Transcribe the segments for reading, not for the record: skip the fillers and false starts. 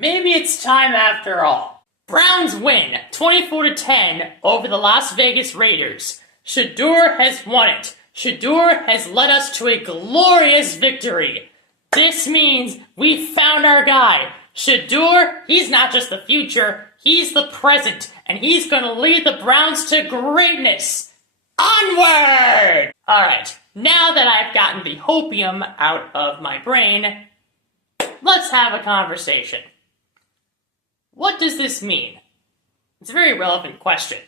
Maybe it's time after all. Browns win 24-10 over the Las Vegas Raiders. Sheduer has won it. Sheduer has led us to a glorious victory. This means we found our guy. Sheduer, he's not just the future, he's the present, and he's going to lead the Browns to greatness. Onward! Alright, now that I've gotten the hopium out of my brain, let's have a conversation. What does this mean? It's a very relevant question.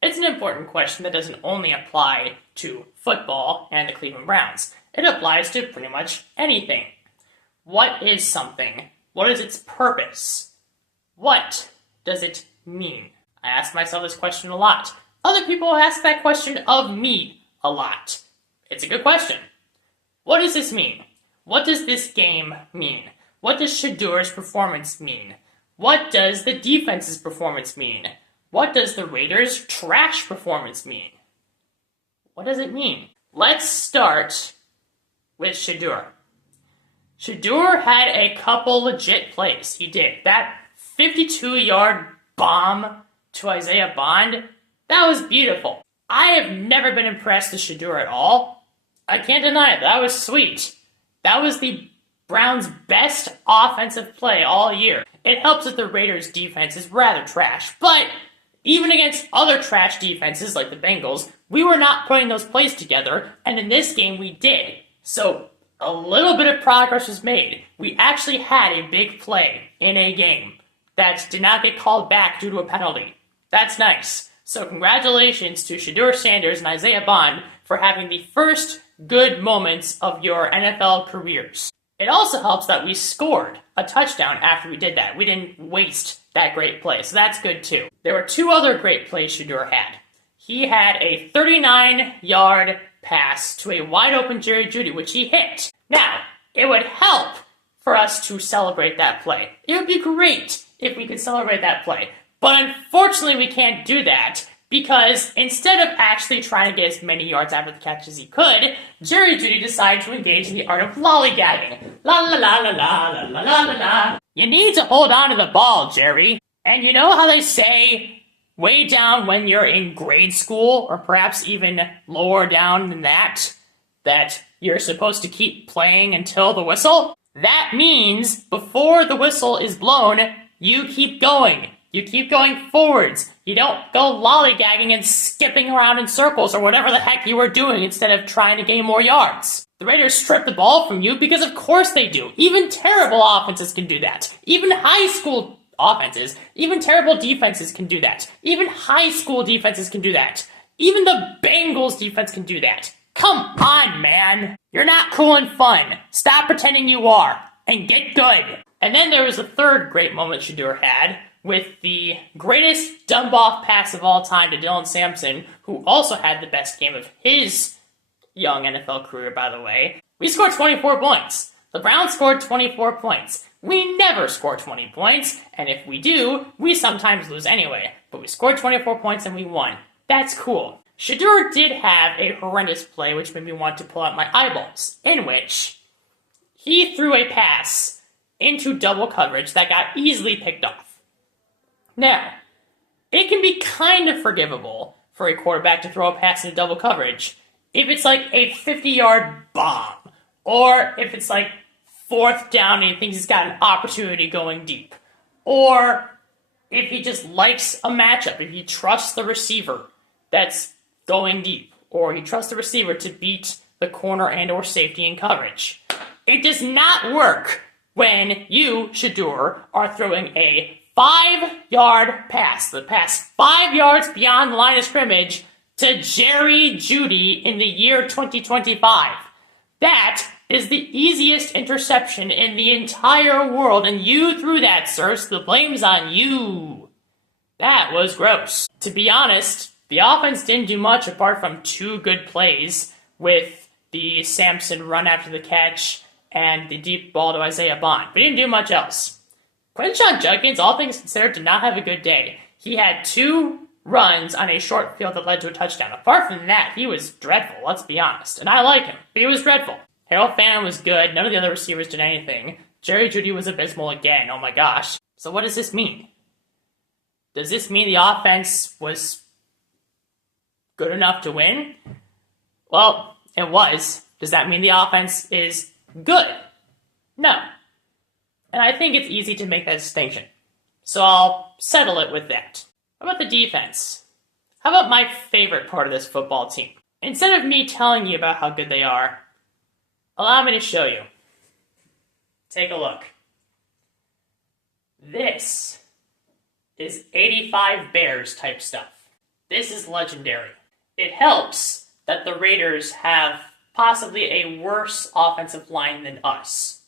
It's an important question that doesn't only apply to football and the Cleveland Browns. It applies to pretty much anything. What is something? What is its purpose? What does it mean? I ask myself this question a lot. Other people ask that question of me a lot. It's a good question. What does this mean? What does this game mean? What does Sheduer's performance mean? What does the defense's performance mean? What does the Raiders' trash performance mean? What does it mean? Let's start with Sheduer. Sheduer had a couple legit plays. He did. That 52-yard bomb to Isaiah Bond, that was beautiful. I have never been impressed with Sheduer at all. I can't deny it. That was sweet. That was the Browns' best offensive play all year. It helps that the Raiders' defense is rather trash, but even against other trash defenses like the Bengals, we were not putting those plays together, and in this game we did. So a little bit of progress was made. We actually had a big play in a game that did not get called back due to a penalty. That's nice. So congratulations to Sheduer Sanders and Isaiah Bond for having the first good moments of your NFL careers. It also helps that we scored a touchdown after we did that. We didn't waste that great play, so that's good too. There were two other great plays Sheduer had. He had a 39-yard pass to a wide-open Jerry Jeudy, which he hit. Now, it would help for us to celebrate that play. It would be great if we could celebrate that play. But unfortunately, we can't do that because instead of actually trying to get as many yards after the catch as he could, Jerry Jeudy decided to engage in the art of lollygagging. La la la la la la la la la la. You need to hold on to the ball, Jerry. And you know how they say way down when you're in grade school, or perhaps even lower down than that you're supposed to keep playing until the whistle? That means before the whistle is blown, you keep going. You keep going forwards. You don't go lollygagging and skipping around in circles or whatever the heck you were doing instead of trying to gain more yards. The Raiders strip the ball from you because of course they do. Even terrible offenses can do that. Even high school offenses, even terrible defenses can do that. Even high school defenses can do that. Even the Bengals defense can do that. Come on, man. You're not cool and fun. Stop pretending you are and get good. And then there was a third great moment Sheduer had with the greatest dump-off pass of all time to Dylan Sampson, who also had the best game of his young NFL career, by the way. We scored 24 points. The Browns scored 24 points. We never score 20 points, and if we do, we sometimes lose anyway. But we scored 24 points and we won. That's cool. Sheduer did have a horrendous play which made me want to pull out my eyeballs, in which he threw a pass into double coverage that got easily picked off. Now, it can be kind of forgivable for a quarterback to throw a pass into double coverage if it's like a 50-yard bomb, or if it's like fourth down and he thinks he's got an opportunity going deep, or if he just likes a matchup, if he trusts the receiver that's going deep, or he trusts the receiver to beat the corner and or safety in coverage. It does not work when you, Sheduer, are throwing a 5-yard pass. The pass 5 yards beyond the line of scrimmage to Jerry Jeudy in the year 2025. That is the easiest interception in the entire world, and you threw that, sir, so the blame's on you. That was gross. To be honest, the offense didn't do much apart from two good plays with the Sampson run after the catch and the deep ball to Isaiah Bond. We didn't do much else. Quinshon Judkins, all things considered, did not have a good day. He had two runs on a short field that led to a touchdown. Apart from that, he was dreadful, let's be honest. And I like him, but he was dreadful. Harold Fannin was good. None of the other receivers did anything. Jerry Jeudy was abysmal again. Oh my gosh. So what does this mean? Does this mean the offense was good enough to win? Well, it was. Does that mean the offense is good? No. And I think it's easy to make that distinction. So I'll settle it with that. How about the defense? How about my favorite part of this football team? Instead of me telling you about how good they are, allow me to show you. Take a look. This is 85 Bears type stuff. This is legendary. It helps that the Raiders have possibly a worse offensive line than us.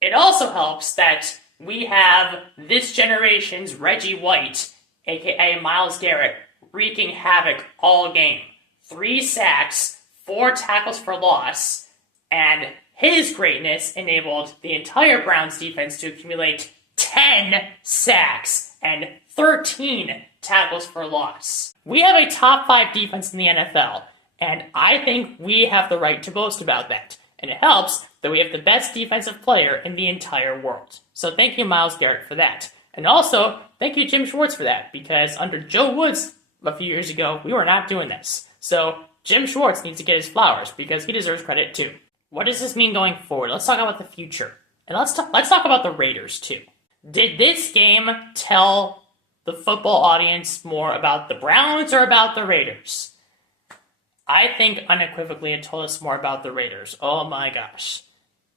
It also helps that we have this generation's Reggie White, aka Myles Garrett, wreaking havoc all game. 3 sacks, 4 tackles for loss, and his greatness enabled the entire Browns defense to accumulate 10 sacks and 13 tackles for loss. We have a top 5 defense in the NFL, and I think we have the right to boast about that. And it helps that we have the best defensive player in the entire world. So thank you, Myles Garrett, for that. And also, thank you, Jim Schwartz, for that, because under Joe Woods a few years ago, we were not doing this. So Jim Schwartz needs to get his flowers, because he deserves credit too. What does this mean going forward? Let's talk about the future. And let's talk about the Raiders too. Did this game tell the football audience more about the Browns or about the Raiders? I think unequivocally it told us more about the Raiders. Oh my gosh.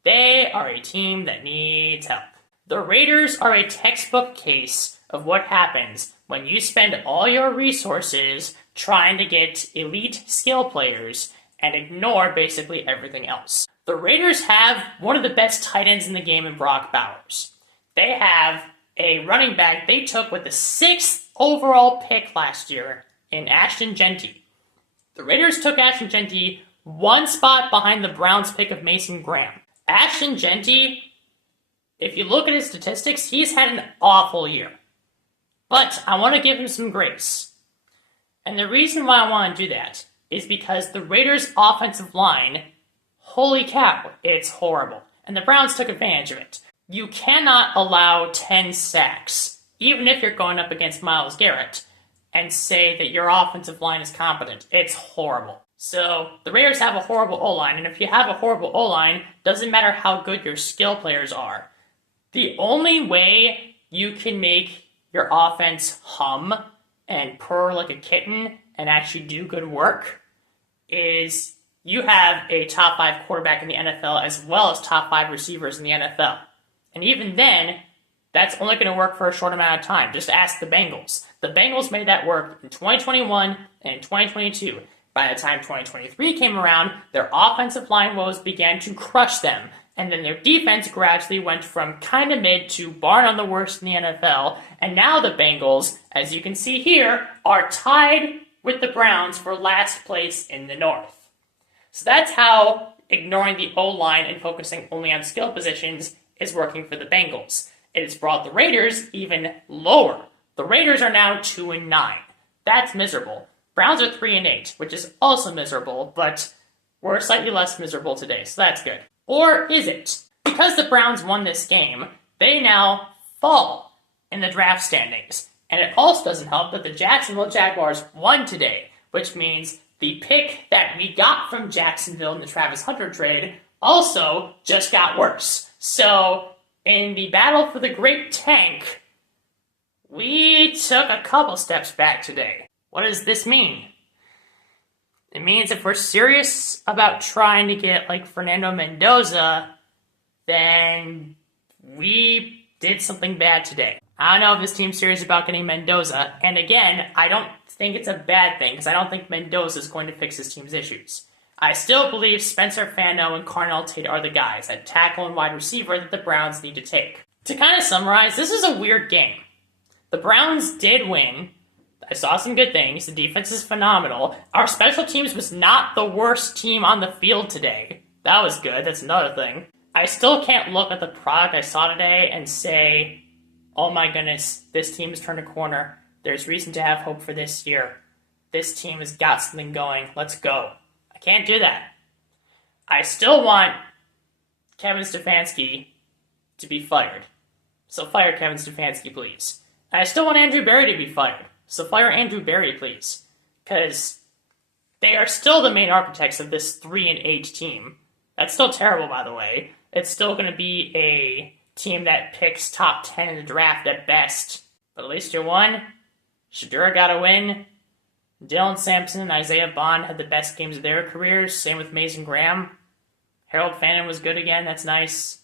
They are a team that needs help. The Raiders are a textbook case of what happens when you spend all your resources trying to get elite skill players and ignore basically everything else. The Raiders have one of the best tight ends in the game in Brock Bowers. They have a running back they took with the 6th overall pick last year in Ashton Genty. The Raiders took Ashton Genty 1 spot behind the Browns pick of Mason Graham. Ashton Genty, if you look at his statistics, he's had an awful year. But I want to give him some grace. And the reason why I want to do that is because the Raiders' offensive line, holy cow, it's horrible. And the Browns took advantage of it. You cannot allow 10 sacks, even if you're going up against Myles Garrett, and say that your offensive line is competent. It's horrible. So the Raiders have a horrible O-line, and if you have a horrible O-line, doesn't matter how good your skill players are. The only way you can make your offense hum and purr like a kitten and actually do good work is you have a top 5 quarterback in the NFL as well as top 5 receivers in the NFL. And even then, that's only going to work for a short amount of time. Just ask the Bengals. The Bengals made that work in 2021 and in 2022. By the time 2023 came around, their offensive line woes began to crush them. And then their defense gradually went from kind of mid to bar none the worst in the NFL. And now the Bengals, as you can see here, are tied with the Browns for last place in the North. So that's how ignoring the O-line and focusing only on skill positions is working for the Bengals. It has brought the Raiders even lower. The Raiders are now 2-9. That's miserable. Browns are 3-8, which is also miserable, but we're slightly less miserable today, so that's good. Or is it? Because the Browns won this game, they now fall in the draft standings. And it also doesn't help that the Jacksonville Jaguars won today, which means the pick that we got from Jacksonville in the Travis Hunter trade also just got worse. So, in the battle for the Great Tank, we took a couple steps back today. What does this mean? It means if we're serious about trying to get like Fernando Mendoza, then we did something bad today. I don't know if this team's serious about getting Mendoza, and again, I don't think it's a bad thing, because I don't think Mendoza is going to fix this team's issues. I still believe Spencer Fano and Carnell Tate are the guys at tackle and wide receiver that the Browns need to take. To kind of summarize, this is a weird game. The Browns did win. I saw some good things. The defense is phenomenal. Our special teams was not the worst team on the field today. That was good. That's another thing. I still can't look at the product I saw today and say, oh my goodness, this team has turned a corner. There's reason to have hope for this year. This team has got something going. Let's go. I can't do that. I still want Kevin Stefanski to be fired. so fire Kevin Stefanski, please. And I still want Andrew Berry to be fired, so fire Andrew Berry, please. Because they are still the main architects of this 3-8 team. That's still terrible, by the way. It's still going to be a team that picks top 10 in the draft at best. But at least you won. Sheduer got a win. Dylan Sampson and Isaiah Bond had the best games of their careers. Same with Mason Graham. Harold Fannin was good again. That's nice.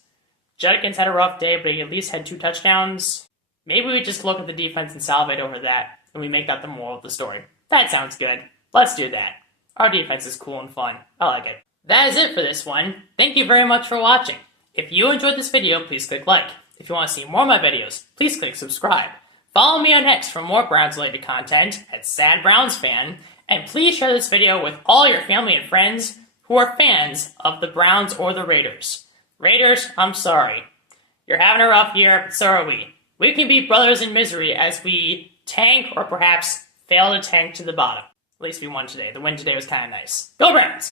Judkins had a rough day, but he at least had 2 touchdowns. Maybe we just look at the defense and salivate over that, and we make that the moral of the story. That sounds good. Let's do that. Our defense is cool and fun. I like it. That is it for this one. Thank you very much for watching. If you enjoyed this video, please click like. If you want to see more of my videos, please click subscribe. Follow me on X for more Browns-related content at SadBrownsFan, and please share this video with all your family and friends who are fans of the Browns or the Raiders. Raiders, I'm sorry. You're having a rough year, but so are we. We can be brothers in misery as we tank or perhaps fail to tank to the bottom. At least we won today. The win today was kind of nice. Go Browns!